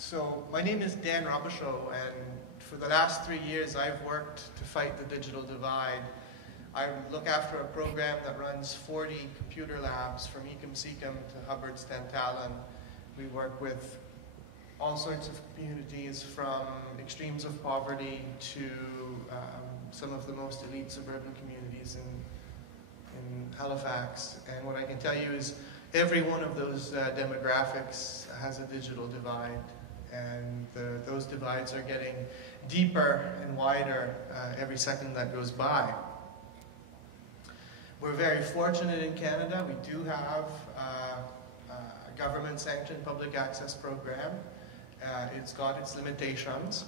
So my name is Dan Robichaud, and for the last 3 years I've worked to fight the digital divide. I look after a program that runs 40 computer labs from Ecum-Secum to Hubbard's Tantallon. We work with all sorts of communities, from extremes of poverty to some of the most elite suburban communities in Halifax. And what I can tell you is every one of those demographics has a digital divide, and those divides are getting deeper and wider every second that goes by. We're very fortunate in Canada. We do have a government-sanctioned public access program. It's got its limitations.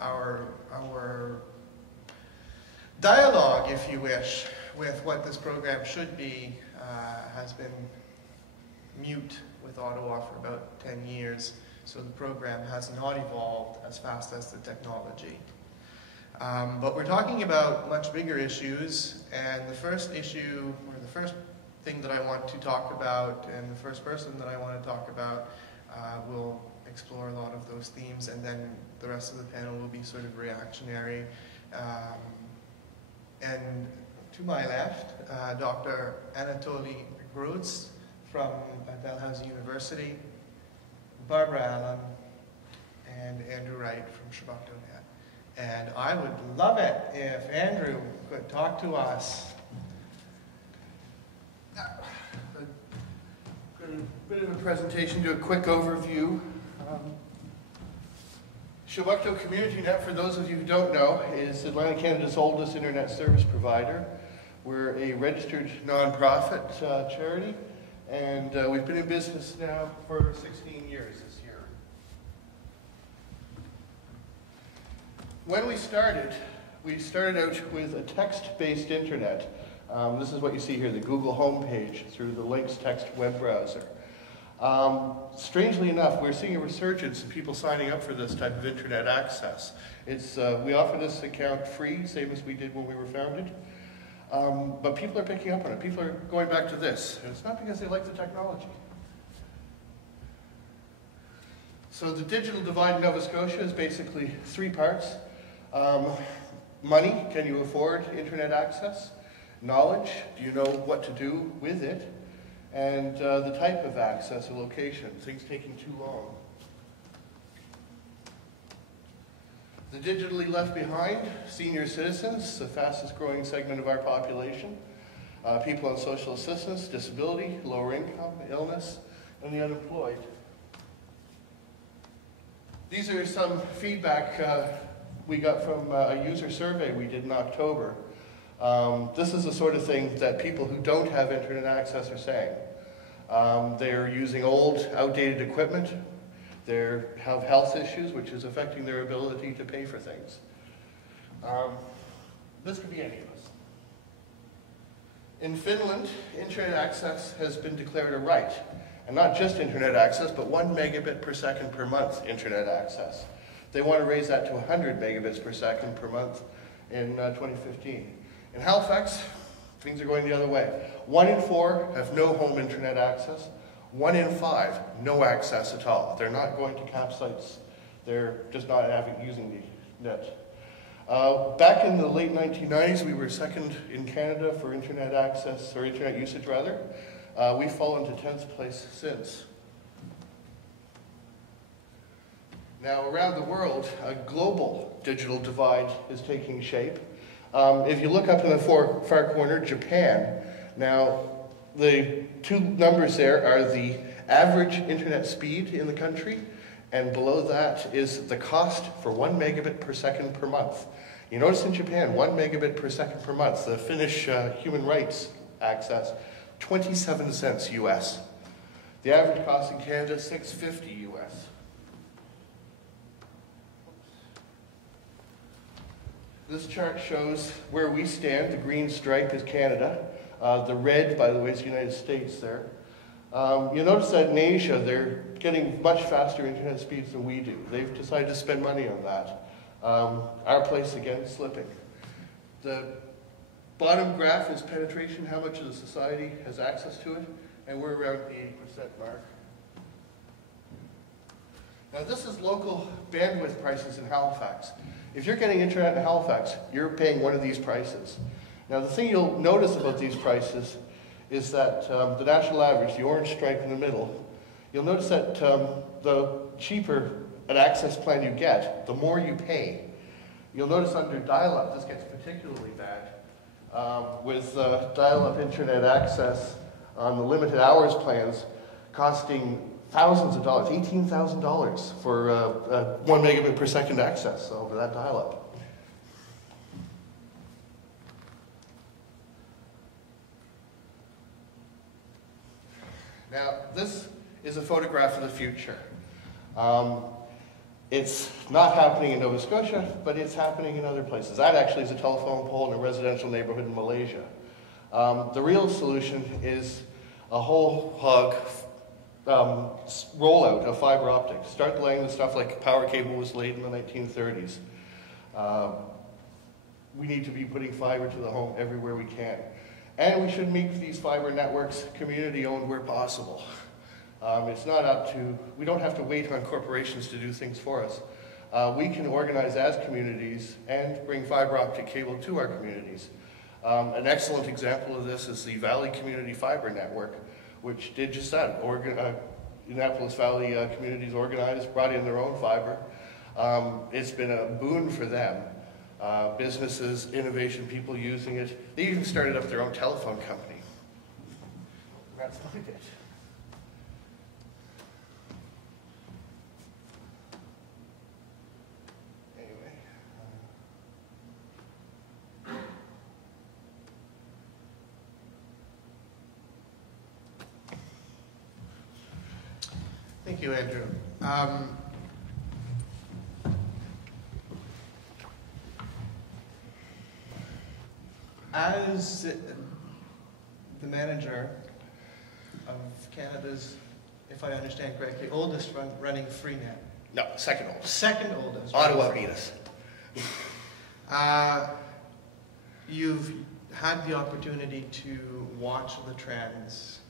Our dialogue, if you wish, with what this program should be has been mute with Ottawa for about 10 years, so the program has not evolved as fast as the technology. But we're talking about much bigger issues, and the first issue, or the first thing that I want to talk about, and the first person that I want to talk about will explore a lot of those themes, and then the rest of the panel will be sort of reactionary. And to my left, Dr. Anatoliy Gruzd from Dalhousie University, Barb Allen, and Andrew Wright from Chebuctonet. And I would love it if Andrew could talk to us. Got a bit of a presentation, do a quick overview. Chebuctonet Community Net, for those of you who don't know, is Atlantic Canada's oldest internet service provider. We're a registered non-profit charity, and we've been in business now for 16 years this year. When we started out with a text-based internet. This is what you see here, the Google homepage through the Lynx text web browser. Strangely enough, we're seeing a resurgence in people signing up for this type of internet access. We offer this account free, same as we did when we were founded. But people are picking up on it. People are going back to this. And it's not because they like the technology. So the digital divide in Nova Scotia is basically 3 parts. Money, can you afford internet access? Knowledge, do you know what to do with it? And the type of access or location, things taking too long. The digitally left behind, senior citizens, the fastest growing segment of our population. People on social assistance, disability, lower income, illness, and the unemployed. These are some feedback we got from a user survey we did in October. This is the sort of thing that people who don't have internet access are saying. They're using old, outdated equipment. They have health issues, which is affecting their ability to pay for things. This could be any of us. In Finland, internet access has been declared a right. And not just internet access, but 1 megabit per second per month internet access. They want to raise that to 100 megabits per second per month in 2015. In Halifax, things are going the other way. 1 in 4 have no home internet access. 1 in 5, no access at all. They're not going to campsites. They're just not using the net. Back in the late 1990s, we were second in Canada for internet access, or internet usage rather. We've fallen to 10th place since. Now, around the world, a global digital divide is taking shape. If you look up in the far corner, Japan. Now, the 2 numbers there are the average internet speed in the country, and below that is the cost for 1 megabit per second per month. You notice in Japan, 1 megabit per second per month. The Finnish human rights access, 27 cents US. The average cost in Canada, $6.50 US. This chart shows where we stand. The green stripe is Canada. The red, by the way, is the United States there. You'll notice that in Asia, they're getting much faster internet speeds than we do. They've decided to spend money on that. Our place, again, slipping. The bottom graph is penetration, how much of the society has access to it, and we're around the 80% mark. Now this is local bandwidth prices in Halifax. If you're getting internet in Halifax, you're paying one of these prices. Now the thing you'll notice about these prices is that the national average, the orange stripe in the middle, you'll notice that the cheaper an access plan you get, the more you pay. You'll notice under dial-up, this gets particularly bad, with dial-up internet access on the limited hours plans costing thousands of dollars, $18,000 for 1 megabit per second access over that dial-up. Now, this is a photograph of the future. It's not happening in Nova Scotia, but it's happening in other places. That actually is a telephone pole in a residential neighborhood in Malaysia. The real solution is a whole hog rollout of fiber optics. Start laying the stuff like power cable was laid in the 1930s. We need to be putting fiber to the home everywhere we can. And we should make these fiber networks community-owned where possible. It's not up to, we don't have to wait on corporations to do things for us. We can organize as communities and bring fiber optic cable to our communities. An excellent example of this is the Valley Community Fiber Network, which did just that. Annapolis Valley communities organized, brought in their own fiber. It's been a boon for them. Businesses, innovation, people using it. They even started up their own telephone company. That's not it. Thank you, Andrew. As the manager of Canada's, if I understand correctly, oldest running Freenet. No, second oldest. Second oldest. Ottawa beat us. You've had the opportunity to watch the trends.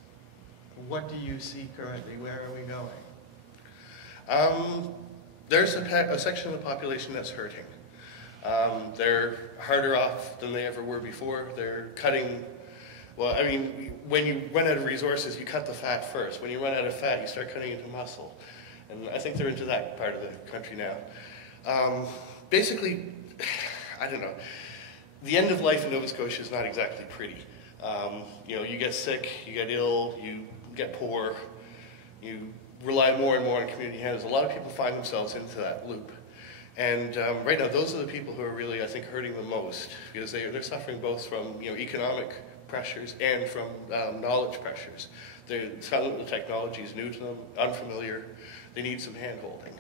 What do you see currently? Where are we going? There's a section of the population that's hurting. They're harder off than they ever were before. They're cutting, well, I mean, when you run out of resources, you cut the fat first. When you run out of fat, you start cutting into muscle. And I think they're into that part of the country now. Basically, I don't know. The end of life in Nova Scotia is not exactly pretty. You know, you get sick, you get ill, you get poor, you rely more and more on community hands. A lot of people find themselves into that loop. And right now, those are the people who are really, I think, hurting the most, because they're suffering both from, you know, economic pressures and from knowledge pressures. Some of the technology is new to them, unfamiliar. They need some hand-holding.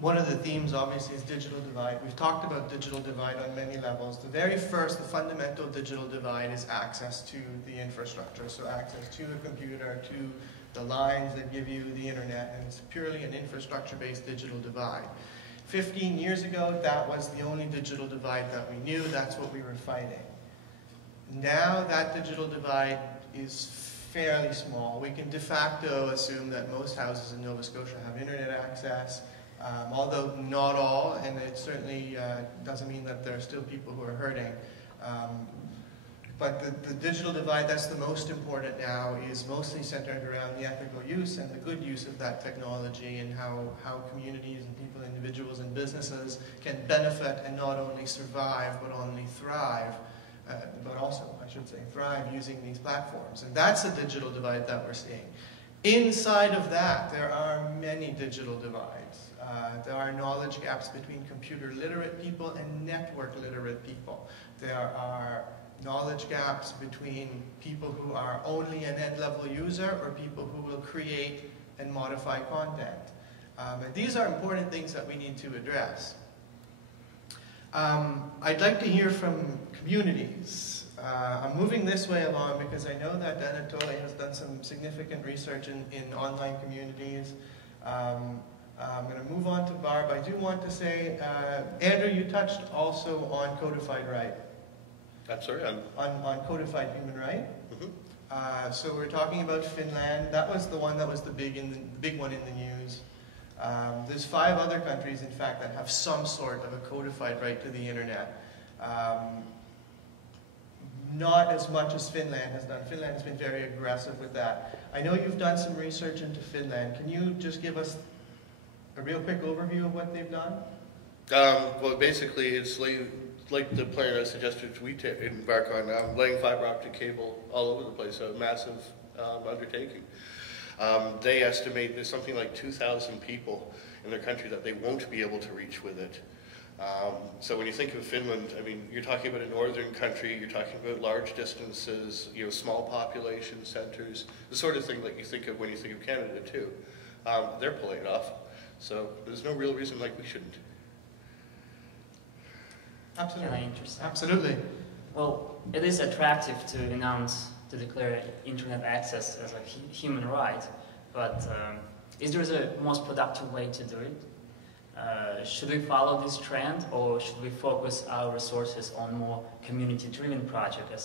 One of the themes, obviously, is digital divide. We've talked about digital divide on many levels. The very first, the fundamental digital divide is access to the infrastructure. So access to the computer, to the lines that give you the internet, and it's purely an infrastructure-based digital divide. 15 years ago, that was the only digital divide that we knew. That's what we were fighting. Now that digital divide is fairly small. We can de facto assume that most houses in Nova Scotia have internet access, although not all, and it certainly doesn't mean that there are still people who are hurting. But the digital divide that's the most important now is mostly centered around the ethical use and the good use of that technology, and how communities and people, individuals and businesses can benefit and not only survive but only thrive, but also, I should say, thrive using these platforms. And that's the digital divide that we're seeing. Inside of that, there are many digital divides. There are knowledge gaps between computer literate people and network literate people. There are knowledge gaps between people who are only an end-level user or people who will create and modify content. And these are important things that we need to address. I'd like to hear from communities. I'm moving this way along because I know that Anatoliy has done some significant research in online communities. I'm going to move on to Barb. I do want to say, Andrew, you touched also on codified right. I'm sorry? On codified human right. Mm-hmm. So we're talking about Finland. That was the one that was the big one in the news. There's 5 other countries, in fact, that have some sort of a codified right to the internet. Not as much as Finland has done. Finland has been very aggressive with that. I know you've done some research into Finland. Can you just give us a real quick overview of what they've done? Well, basically, it's like the plan I suggested we embark on, laying fiber optic cable all over the place, a massive undertaking. They estimate there's something like 2,000 people in their country that they won't be able to reach with it. So when you think of Finland, I mean, you're talking about a northern country, you're talking about large distances, small population centers, the sort of thing that you think of when you think of Canada too. They're pulling it off, so there's no real reason like we shouldn't. Absolutely. Interesting. Absolutely. Well, it is attractive to declare internet access as a human right, but is there a most productive way to do it? Should we follow this trend, or should we focus our resources on more community-driven projects, as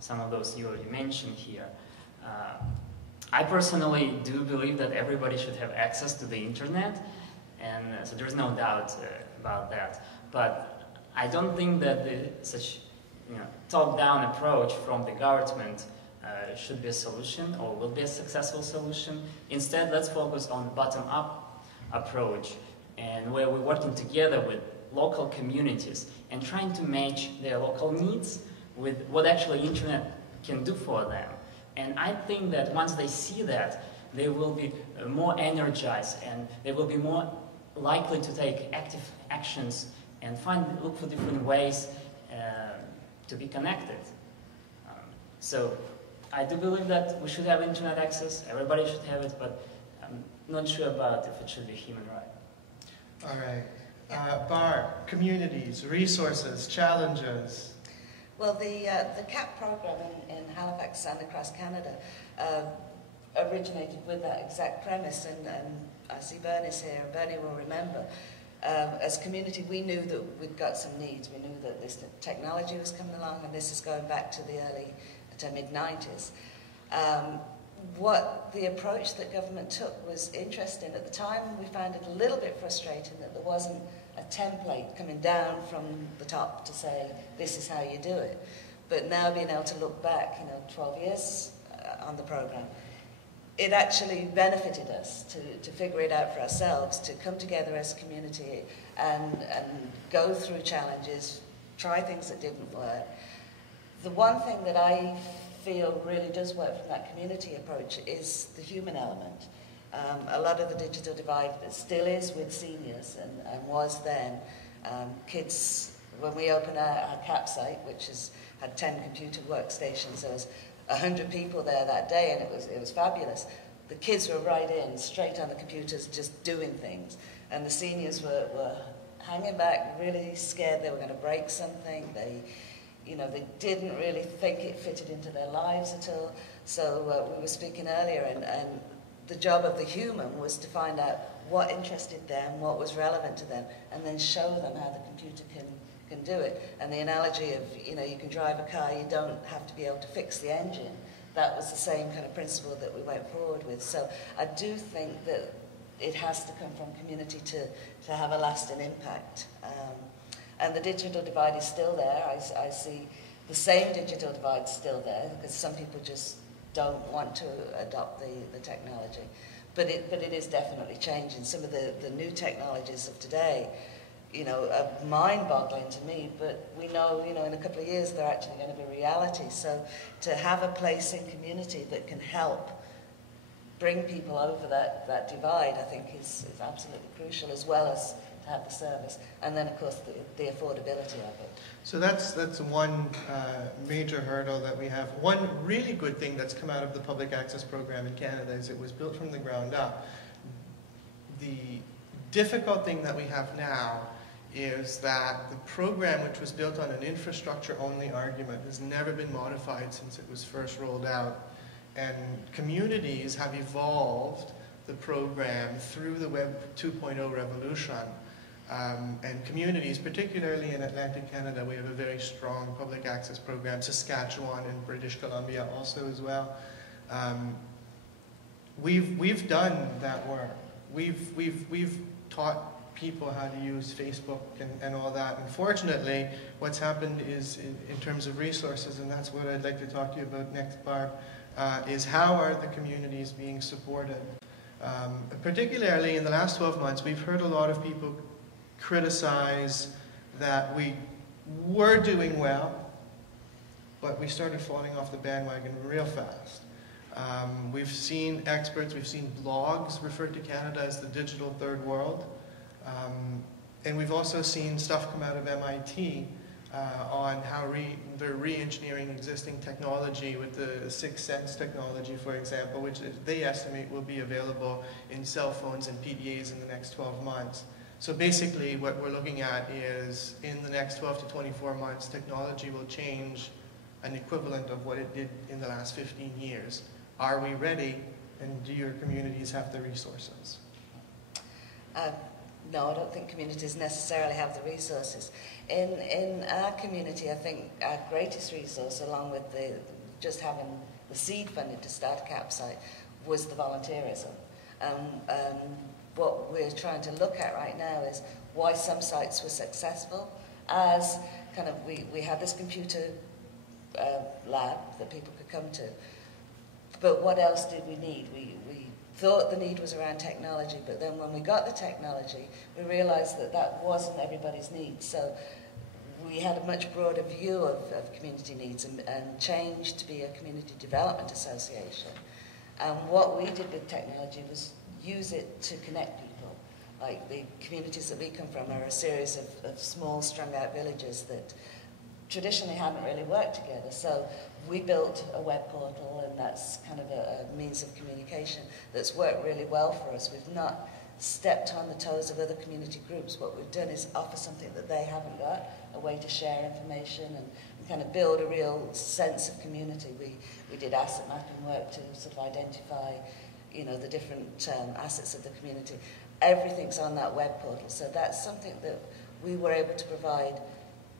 some of those you already mentioned here? I personally do believe that everybody should have access to the internet, and so there's no doubt about that. But I don't think that such top-down approach from the government should be a solution or will be a successful solution. Instead, let's focus on bottom-up approach, and where we're working together with local communities and trying to match their local needs with what actually internet can do for them. And I think that once they see that, they will be more energized and they will be more likely to take active actions and look for different ways to be connected. So I do believe that we should have internet access, everybody should have it, but I'm not sure about if it should be a human right. All right. Barb, communities, resources, challenges. Well, the CAP program in Halifax and across Canada originated with that exact premise, and I see Bernie's here, and Bernie will remember. As a community, we knew that we'd got some needs. We knew that this technology was coming along, and this is going back to the early to mid-90s. What the approach that government took was interesting. At the time, we found it a little bit frustrating that there wasn't a template coming down from the top to say, this is how you do it. But now being able to look back, 12 years on the program, it actually benefited us to figure it out for ourselves, to come together as a community and go through challenges, try things that didn't work. The one thing that I feel really does work from that community approach is the human element. A lot of the digital divide that still is with seniors and was then. Kids, when we opened our CAP site, which had 10 computer workstations, there was 100 people there that day, and it was fabulous. The kids were right in, straight on the computers, just doing things. And the seniors were hanging back, really scared they were going to break something. They didn't really think it fitted into their lives at all. So we were speaking earlier, and the job of the human was to find out what interested them, what was relevant to them, and then show them how the computer can do it. And the analogy of, you can drive a car, you don't have to be able to fix the engine. That was the same kind of principle that we went forward with. So I do think that it has to come from community to have a lasting impact. And the digital divide is still there. I see the same digital divide still there, because some people just don't want to adopt the technology. But it is definitely changing. Some of the new technologies of today, are mind-boggling to me, but we know, in a couple of years they're actually going to be reality. So to have a place in community that can help bring people over that divide, I think is absolutely crucial, as well as to have the service. And then, of course, the affordability of it. So that's one major hurdle that we have. One really good thing that's come out of the public access program in Canada is it was built from the ground up. The difficult thing that we have now is that the program, which was built on an infrastructure-only argument, has never been modified since it was first rolled out. And communities have evolved the program through the Web 2.0 revolution And communities, particularly in Atlantic Canada, we have a very strong public access program. Saskatchewan and British Columbia also as well. We've done that work. We've taught people how to use Facebook and all that. Unfortunately, what's happened is in terms of resources, and that's what I'd like to talk to you about next, Barb, is how are the communities being supported? Particularly in the last 12 months, we've heard a lot of people criticize that we were doing well, but we started falling off the bandwagon real fast. We've seen experts, we've seen blogs refer to Canada as the digital third world. And we've also seen stuff come out of MIT on how they're re-engineering existing technology with the Sixth Sense technology, for example, which they estimate will be available in cell phones and PDAs in the next 12 months. So basically what we're looking at is in the next 12 to 24 months, technology will change an equivalent of what it did in the last 15 years. Are we ready, and do your communities have the resources? No, I don't think communities necessarily have the resources. In our community, I think our greatest resource, along with just having the seed funding to start a CAP site, was the volunteerism. What we're trying to look at right now is why some sites were successful, as kind of we had this computer lab that people could come to. But what else did we need? We thought the need was around technology, but then when we got the technology, we realized that that wasn't everybody's needs. So we had a much broader view of community needs and changed to be a community development association. And what we did with technology was use it to connect people. Like the communities that we come from are a series of small strung out villages that traditionally hadn't really worked together. So we built a web portal, and that's kind of a means of communication that's worked really well for us. We've not stepped on the toes of other community groups. What we've done is offer something that they haven't got, a way to share information and kind of build a real sense of community. We did asset mapping work to sort of identify, you know, the different assets of the community. Everything's on that web portal. So that's something that we were able to provide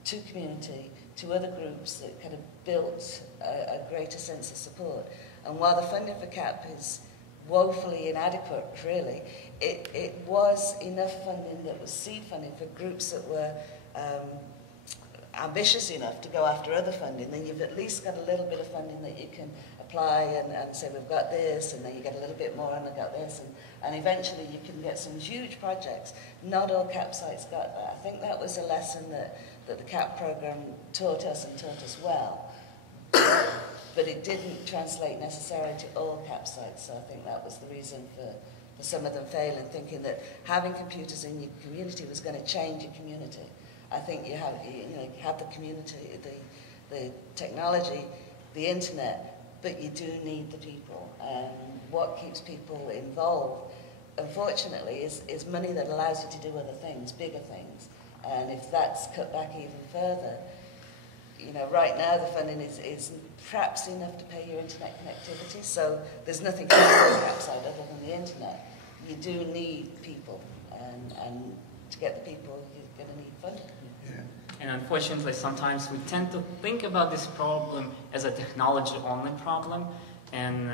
to community, to other groups that kind of built a greater sense of support. And while the funding for CAP is woefully inadequate, really, it was enough funding that was seed funding for groups that were ambitious enough to go after other funding. Then you've at least got a little bit of funding that you can apply and say, we've got this, and then you get a little bit more, and I've got this, and eventually you can get some huge projects. Not all CAP sites got that. I think that was a lesson that the CAP program taught us and taught us well, but it didn't translate necessarily to all CAP sites. So I think that was the reason for some of them failing, thinking that having computers in your community was going to change your community. I think you have the community, the technology, the internet, but you do need the people. And what keeps people involved, unfortunately, is money that allows you to do other things, bigger things. And if that's cut back even further, you know, right now the funding is perhaps enough to pay your internet connectivity. So there's nothing outside other than the internet. You do need people, and to get the people, you're going to need funding. Yeah. And unfortunately, sometimes we tend to think about this problem as a technology-only problem, and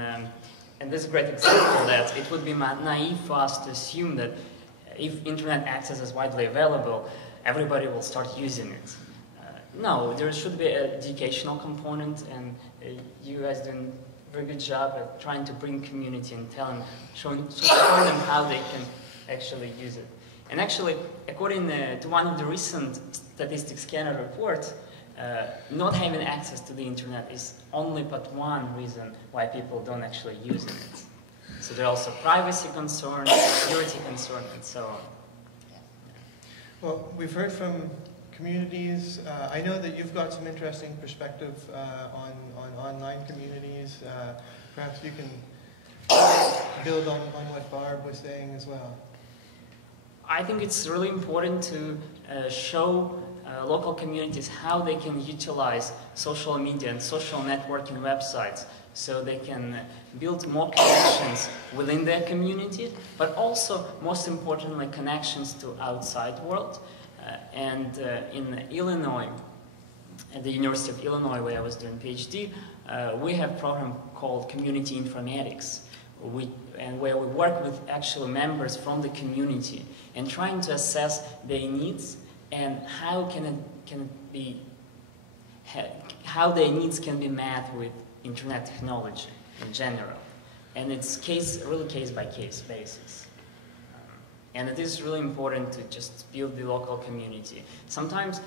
this is a great example that it would be naive for us to assume that if internet access is widely available, everybody will start using it. No, there should be an educational component, and you guys doing a very good job at trying to bring community and showing them how they can actually use it. And actually, according to one of the recent Statistics Canada reports, not having access to the internet is only but one reason why people don't actually use it. So there are also privacy concerns, security concerns, and so on. Well, we've heard from communities. I know that you've got some interesting perspective on online communities. Perhaps you can build on what Barb was saying as well. I think it's really important to show local communities how they can utilize social media and social networking websites so they can build more connections within their community, but also, most importantly, connections to outside world. In Illinois, at the University of Illinois, where I was doing PhD, we have a program called Community Informatics, where we work with actual members from the community and trying to assess their needs and how their needs can be met with internet technology in general. And it's really case by case basis. And it is really important to just build the local community. Sometimes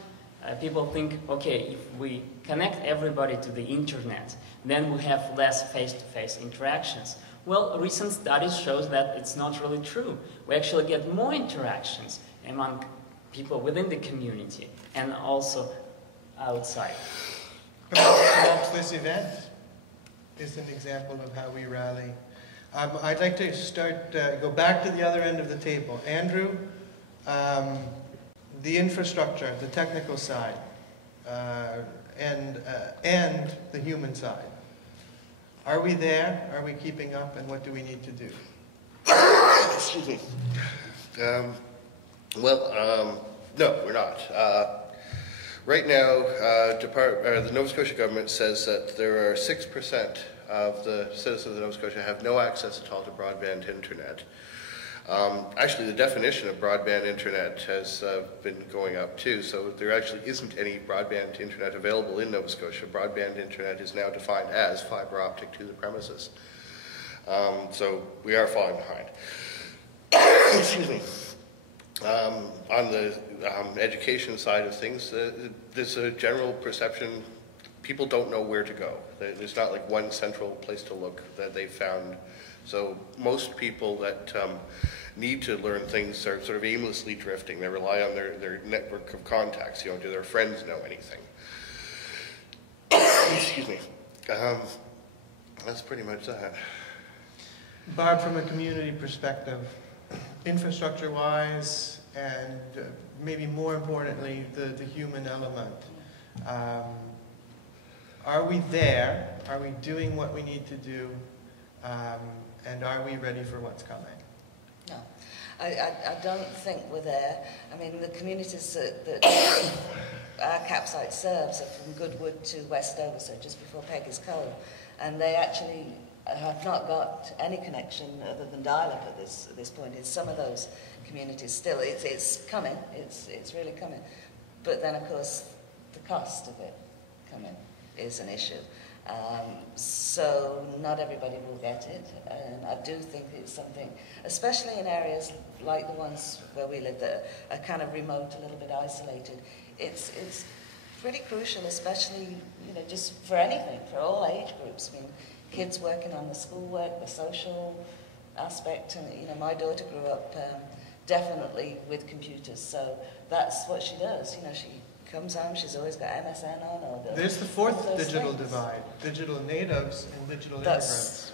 people think, okay, if we connect everybody to the internet, then we have less face-to-face interactions. Well, recent studies show that it's not really true. We actually get more interactions among people within the community and also outside. Perhaps this event is an example of how we rally. I'd like to go back to the other end of the table. Andrew, the infrastructure, the technical side, and the human side. Are we there? Are we keeping up? And what do we need to do? Excuse me. No, we're not. Right now, the Nova Scotia government says that there are 6% of the citizens of Nova Scotia have no access at all to broadband internet. Actually, the definition of broadband internet has been going up too, so there actually isn't any broadband internet available in Nova Scotia. Broadband internet is now defined as fiber optic to the premises. So we are falling behind. Excuse me. On the education side of things, there's a general perception people don't know where to go. There's not like one central place to look that they've found. So most people that need to learn things are sort of aimlessly drifting. They rely on their network of contacts. Do their friends know anything? Excuse me. That's pretty much that. Barb, from a community perspective, infrastructure-wise, and maybe more importantly, the human element. Are we there? Are we doing what we need to do? And are we ready for what's coming? No, I don't think we're there. I mean, the communities that our campsite serves are from Goodwood to Westover, so just before Peggy's Cove, and they actually have not got any connection other than dial-up at this point in some of those communities still. It's coming, it's really coming. But then, of course, the cost of it coming is an issue. So not everybody will get it, and I do think it's something, especially in areas like the ones where we live that are kind of remote, a little bit isolated. It's pretty crucial, especially, just for anything, for all age groups. I mean, kids working on the schoolwork, the social aspect, and my daughter grew up definitely with computers, so that's what she does. She comes home, she's always got MSN on. There's the fourth digital divide: digital natives and digital immigrants.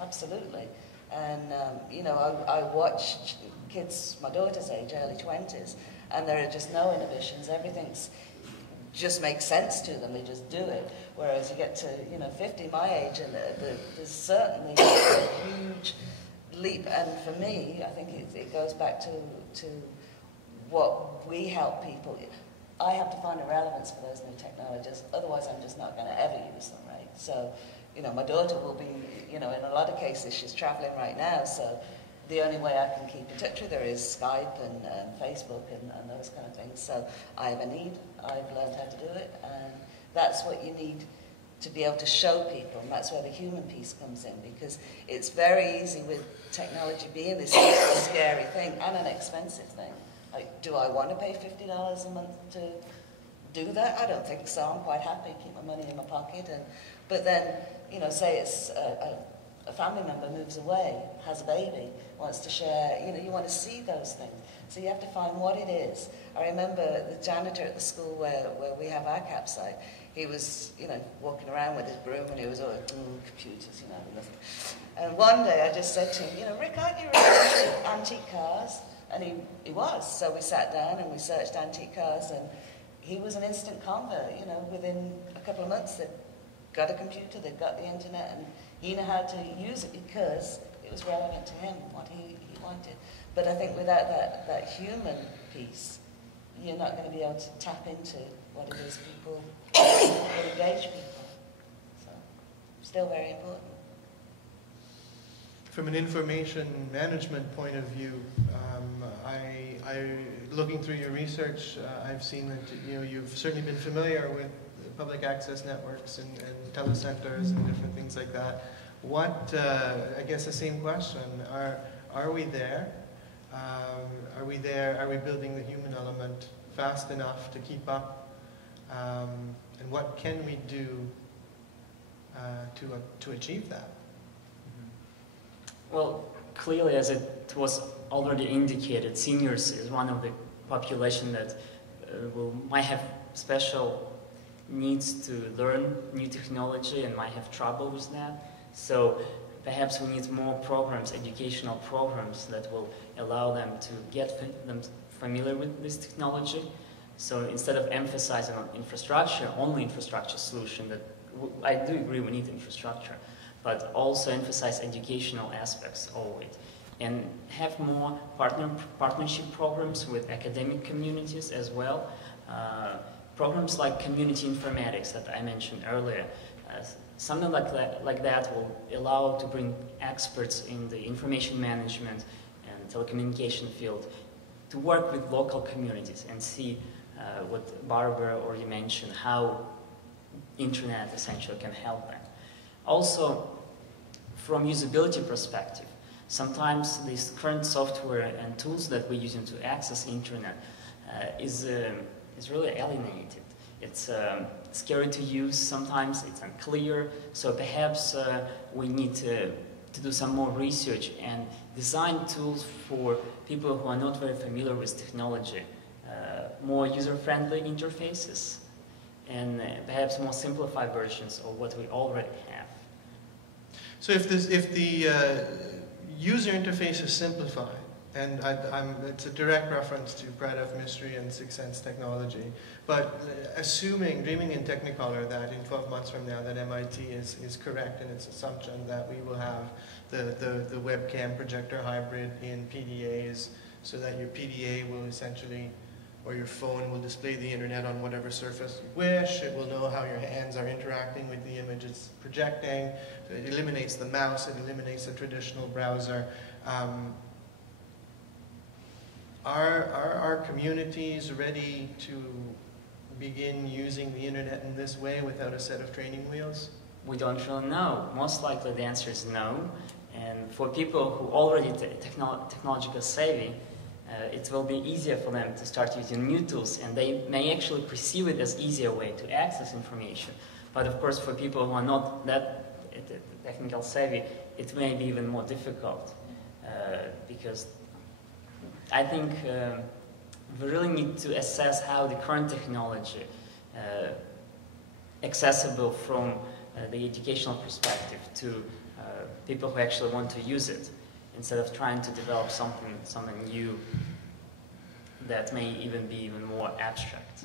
Absolutely, and I watch kids my daughter's age, early 20s, and there are just no inhibitions. Everything's just makes sense to them. They just do it. Whereas you get to 50, my age, and there's certainly a huge leap. And for me, I think it goes back to what we help people. I have to find a relevance for those new technologies. Otherwise, I'm just not going to ever use them, right? So, my daughter will be, in a lot of cases, she's traveling right now. So the only way I can keep in touch with her is Skype and Facebook and those kind of things. So I have a need. I've learned how to do it, and that's what you need to be able to show people, and that's where the human piece comes in, because it's very easy with technology being this scary thing and an expensive thing. Like, do I want to pay $50 a month to do that? I don't think so. I'm quite happy, keep my money in my pocket. But then, say it's a family member moves away, has a baby, wants to share, you want to see those things. So you have to find what it is. I remember the janitor at the school where we have our campsite, he was, walking around with his broom, and he was always, computers, nothing. And one day I just said to him, Rick, aren't you really into antique cars? And he was. So we sat down and we searched antique cars, and he was an instant convert. You know, within a couple of months, they'd got a computer, they'd got the internet, and he knew how to use it because it was relevant to him, what he wanted. But I think without that human piece, you're not going to be able to tap into what it is people will engage people. So, still very important. From an information management point of view, looking through your research, I've seen that you've certainly been familiar with public access networks and telecenters and different things like that. What, I guess the same question, are we there? Are we there? Are we building the human element fast enough to keep up? And what can we do to achieve that? Well, clearly, as it was already indicated, seniors is one of the population that might have special needs to learn new technology and might have trouble with that. So perhaps we need more programs, educational programs, that will allow them to get them familiar with this technology. So instead of emphasizing on infrastructure, only infrastructure solution, that I do agree we need infrastructure, but also emphasize educational aspects of it. And have more partnership programs with academic communities as well. Programs like community informatics that I mentioned earlier. Something like that will allow to bring experts in the information management and telecommunication field to work with local communities and see what Barbara already mentioned, how internet essentially can help them. Also, from usability perspective, sometimes this current software and tools that we're using to access internet is really alienated. It's scary to use sometimes, it's unclear, so perhaps we need to do some more research and design tools for people who are not very familiar with technology, more user-friendly interfaces, and perhaps more simplified versions of what we already have. So if the user interface is simplified, and it's a direct reference to Pride of Mystery and Sixth Sense technology, but dreaming in Technicolor that in 12 months from now that MIT is correct in its assumption that we will have the webcam projector hybrid in PDAs, so that your PDA will essentially, or your phone will display the internet on whatever surface you wish. It will know how your hands are interacting with the image it's projecting. So it eliminates the mouse, it eliminates the traditional browser. Are communities ready to begin using the internet in this way without a set of training wheels? We don't really know. Most likely the answer is no. And for people who already technological savvy, it will be easier for them to start using new tools, and they may actually perceive it as easier way to access information. But of course, for people who are not that technical savvy, it may be even more difficult because I think we really need to assess how the current technology accessible from the educational perspective to people who actually want to use it, instead of trying to develop something new that may even be even more abstract.